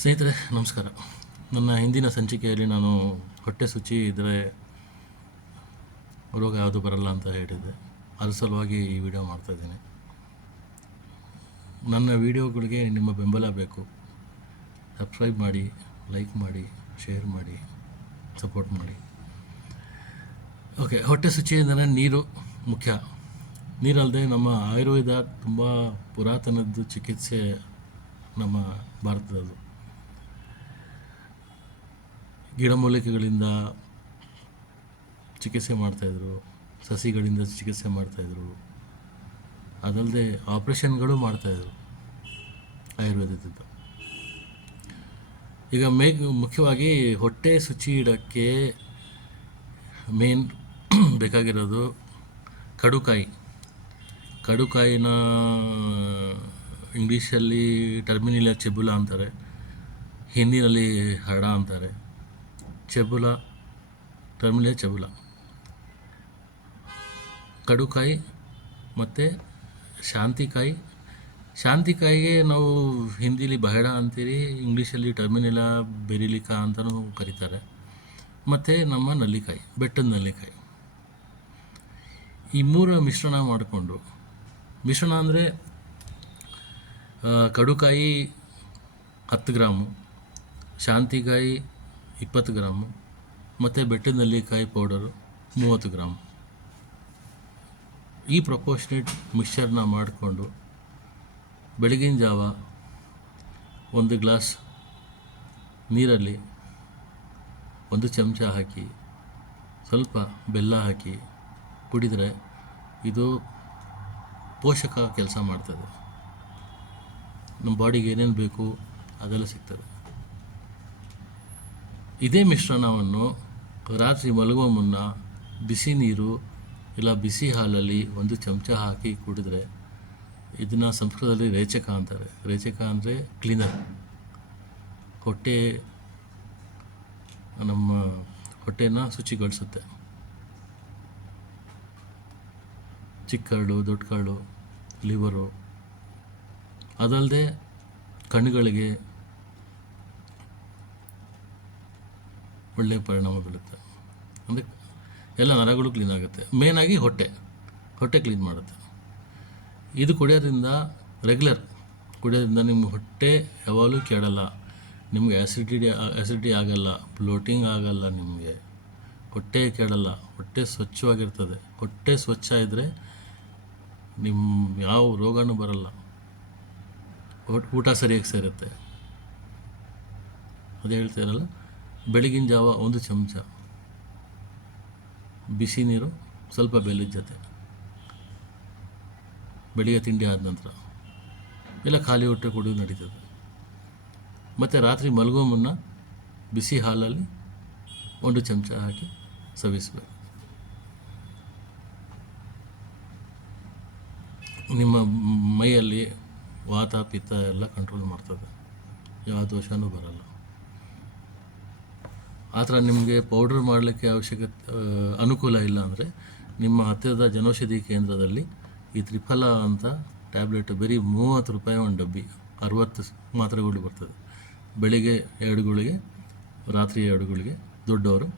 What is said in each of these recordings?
ಸ್ನೇಹಿತರೆ ನಮಸ್ಕಾರ. ನನ್ನ ಹಿಂದಿನ ಸಂಚಿಕೆಯಲ್ಲಿ ನಾನು ಹೊಟ್ಟೆ ಶುಚಿ ಇದ್ದರೆ ರೋಗ ಯಾವುದು ಬರಲ್ಲ ಅಂತ ಹೇಳಿದ್ದೆ. ಅದ್ರ ಸಲುವಾಗಿ ಈ ವಿಡಿಯೋ ಮಾಡ್ತಾಯಿದ್ದೀನಿ. ನನ್ನ ವಿಡಿಯೋಗಳಿಗೆ ನಿಮ್ಮ ಬೆಂಬಲ ಬೇಕು. ಸಬ್ಸ್ಕ್ರೈಬ್ ಮಾಡಿ, ಲೈಕ್ ಮಾಡಿ, ಶೇರ್ ಮಾಡಿ, ಸಪೋರ್ಟ್ ಮಾಡಿ. ಓಕೆ, ಹೊಟ್ಟೆ ಶುಚಿ ಎಂದರೆ ನೀರು ಮುಖ್ಯ. ನೀರಲ್ಲದೆ ನಮ್ಮ ಆಯುರ್ವೇದ ತುಂಬ ಪುರಾತನದ್ದು ಚಿಕಿತ್ಸೆ ನಮ್ಮ ಭಾರತದದು. ಗಿಡಮೂಲಿಕೆಗಳಿಂದ ಚಿಕಿತ್ಸೆ ಮಾಡ್ತಾಯಿದ್ರು, ಸಸಿಗಳಿಂದ ಚಿಕಿತ್ಸೆ ಮಾಡ್ತಾಯಿದ್ರು, ಅದಲ್ಲದೆ ಆಪ್ರೇಷನ್ಗಳು ಮಾಡ್ತಾಯಿದ್ರು ಆಯುರ್ವೇದದಿಂದ. ಈಗ ಮುಖ್ಯವಾಗಿ ಹೊಟ್ಟೆ ಶುಚಿ ಇಡೋಕ್ಕೆ ಮೇನ್ ಬೇಕಾಗಿರೋದು ಕಡುಕಾಯಿ. ಕಡುಕಾಯಿನ ಇಂಗ್ಲೀಷಲ್ಲಿ ಟರ್ಮಿನಿಲ ಚೆಬುಲ ಅಂತಾರೆ, ಹಿಂದಿನಲ್ಲಿ ಹರಡ ಅಂತಾರೆ. ಚೆಬುಲ, ಟರ್ಮಿನಿಲ ಚೆಬುಲ, ಕಡುಕಾಯಿ ಮತ್ತು ಶಾಂತಿಕಾಯಿ. ಶಾಂತಿಕಾಯಿಗೆ ನಾವು ಹಿಂದಿಲಿ ಬಹಳ ಅಂತೀರಿ, ಇಂಗ್ಲೀಷಲ್ಲಿ ಟರ್ಮಿನಿಲ ಬೆರಿಲಿಕಾ ಅಂತಲೂ ಕರೀತಾರೆ. ಮತ್ತು ನಮ್ಮ ನಲ್ಲಿಕಾಯಿ, ಬೆಟ್ಟದ ನಲ್ಲಿಕಾಯಿ. ಈ ಮೂರು ಮಿಶ್ರಣ ಮಾಡಿಕೊಂಡು, ಮಿಶ್ರಣ ಅಂದರೆ ಕಡುಕಾಯಿ 10 ಗ್ರಾಮು, ಶಾಂತಿಕಾಯಿ 20 ಗ್ರಾಮು ಮತ್ತು ಬೆಟ್ಟದ ನೆಲ್ಲಿಕಾಯಿ ಪೌಡರು 30 ಗ್ರಾಮು. ಈ ಪ್ರಪೋರ್ಷನೇಟ್ ಮಿಕ್ಸ್ಚರ್ನ ಮಾಡಿಕೊಂಡು ಬೆಳಗಿನ ಜಾವ 1 ಗ್ಲಾಸ್ ನೀರಲ್ಲಿ 1 ಚಮಚ ಹಾಕಿ ಸ್ವಲ್ಪ ಬೆಲ್ಲ ಹಾಕಿ ಕುಡಿದರೆ ಇದು ಪೋಷಕ ಕೆಲಸ ಮಾಡ್ತದೆ. ನಮ್ಮ ಬಾಡಿಗೆ ಏನೇನು ಬೇಕು ಅದೆಲ್ಲ ಸಿಗ್ತದೆ. ಇದೇ ಮಿಶ್ರಣವನ್ನು ರಾತ್ರಿ ಮಲಗುವ ಮುನ್ನ ಬಿಸಿ ನೀರು ಇಲ್ಲ ಬಿಸಿ ಹಾಲಲ್ಲಿ 1 ಚಮಚ ಹಾಕಿ ಕುಡಿದ್ರೆ, ಇದನ್ನು ಸಂಸ್ಕೃತದಲ್ಲಿ ರೇಚಕ ಅಂತಾರೆ. ರೇಚಕ ಅಂದರೆ ಕ್ಲೀನರ್. ನಮ್ಮ ಹೊಟ್ಟೆನ ಶುಚಿಗೊಳಿಸುತ್ತೆ. ಚಿಕ್ಕ ಕರಳು, ದೊಡ್ಡ ಕರಳು, ಲಿವರು, ಅದಲ್ಲದೆ ಕಣ್ಣುಗಳಿಗೆ ಒಳ್ಳೆಯ ಪರಿಣಾಮ ಬೀಳುತ್ತೆ. ಅಂದರೆ ಎಲ್ಲ ನರಗಳು ಕ್ಲೀನ್ ಆಗುತ್ತೆ. ಮೇನಾಗಿ ಹೊಟ್ಟೆ ಕ್ಲೀನ್ ಮಾಡುತ್ತೆ. ಇದು ಕುಡಿಯೋದ್ರಿಂದ, ರೆಗ್ಯುಲರ್ ಕುಡಿಯೋದ್ರಿಂದ ನಿಮ್ಮ ಹೊಟ್ಟೆ ಯಾವಾಗಲೂ ಕೆಡಲ್ಲ. ನಿಮಗೆ ಆ್ಯಸಿಡಿಟಿ ಆಗಲ್ಲ, ಬ್ಲೋಟಿಂಗ್ ಆಗಲ್ಲ, ನಿಮಗೆ ಹೊಟ್ಟೆ ಕೆಡಲ್ಲ, ಹೊಟ್ಟೆ ಸ್ವಚ್ಛವಾಗಿರ್ತದೆ. ಹೊಟ್ಟೆ ಸ್ವಚ್ಛ ಇದ್ದರೆ ನಿಮ್ಮ ಯಾವ ರೋಗನೂ ಬರಲ್ಲ. ಊಟ ಸರಿಯಾಗಿ ಸೇರುತ್ತೆ. ಅದೇ ಹೇಳ್ತಾಯಿರಲ್ಲ, ಬೆಳಗಿನ ಜಾವ 1 ಚಮಚ ಬಿಸಿ ನೀರು ಸ್ವಲ್ಪ ಬೆಲ್ಲದ ಜೊತೆ, ಬೆಳಿಗ್ಗೆ ತಿಂಡಿ ಆದ ನಂತರ, ಇಲ್ಲ ಖಾಲಿ ಹೊಟ್ಟೆ ಕುಡಿಯೋದು ನಡೀತದೆ. ಮತ್ತು ರಾತ್ರಿ ಮಲಗೋ ಮುನ್ನ ಬಿಸಿ ಹಾಲಲ್ಲಿ 1 ಚಮಚ ಹಾಕಿ ಸವಿಸಬೇಕು. ನಿಮ್ಮ ಮೈಯಲ್ಲಿ ವಾತ ಪಿತ್ತ ಎಲ್ಲ ಕಂಟ್ರೋಲ್ ಮಾಡ್ತದೆ. ಯಾವ ದೋಷನೂ ಬರಲ್ಲ. ಆ ಥರ ನಿಮಗೆ ಪೌಡ್ರ್ ಮಾಡಲಿಕ್ಕೆ ಅನುಕೂಲ ಇಲ್ಲ ಅಂದರೆ ನಿಮ್ಮ ಹತ್ತಿರದ ಜನೌಷಧಿ ಕೇಂದ್ರದಲ್ಲಿ ಈ ತ್ರಿಫಲ ಅಂತ ಟ್ಯಾಬ್ಲೆಟ್ ಬರೀ 30 ರೂಪಾಯಿ ಒಂದು ಡಬ್ಬಿ, 60 ಮಾತ್ರೆಗಳು ಬರ್ತದೆ. ಬೆಳಿಗ್ಗೆ 2 ಗುಳಿಗೆ, ರಾತ್ರಿ 2 ಗುಳಿಗೆ. ದೊಡ್ಡವರು,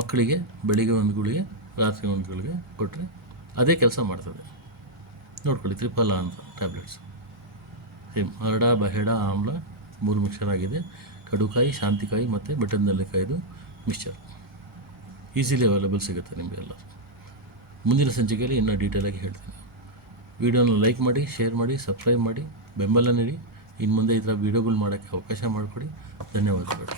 ಮಕ್ಕಳಿಗೆ ಬೆಳಿಗ್ಗೆ 1 ಗುಳಿಗೆ, ರಾತ್ರಿ 1 ಗುಳಿಗೆ ಕೊಟ್ಟರೆ ಅದೇ ಕೆಲಸ ಮಾಡ್ತದೆ. ನೋಡ್ಕೊಳ್ಳಿ, ತ್ರಿಫಲ ಅಂತ ಟ್ಯಾಬ್ಲೆಟ್ಸ್. ಸೇಮ್ ಹರಡ, ಬಹೆಡ, ಆಮ್ಲ 3 ಮಿಕ್ಸ್ಚರ್ ಆಗಿದೆ. ಕಡುಕಾಯಿ, ಶಾಂತಿಕಾಯಿ ಮತ್ತು ಬೆಟ್ಟದ ನೆಲ್ಲಿಕಾಯಿದು ಮಿಕ್ಸ್ಚರ್ ಈಸಿಲಿ ಅವೈಲೇಬಲ್ ಸಿಗುತ್ತೆ ನಿಮಗೆಲ್ಲ. ಮುಂದಿನ ಸಂಚಿಕೆಯಲ್ಲಿ ಇನ್ನೂ ಡೀಟೇಲಾಗಿ ಹೇಳ್ತೀನಿ. ವಿಡಿಯೋನ ಲೈಕ್ ಮಾಡಿ, ಶೇರ್ ಮಾಡಿ, ಸಬ್ಸ್ಕ್ರೈಬ್ ಮಾಡಿ, ಬೆಂಬಲ ನೀಡಿ. ಇನ್ನು ಮುಂದೆ ಈ ಥರ ವೀಡಿಯೋಗಳು ಮಾಡೋಕ್ಕೆ ಅವಕಾಶ ಮಾಡಿಕೊಡಿ. ಧನ್ಯವಾದಗಳು.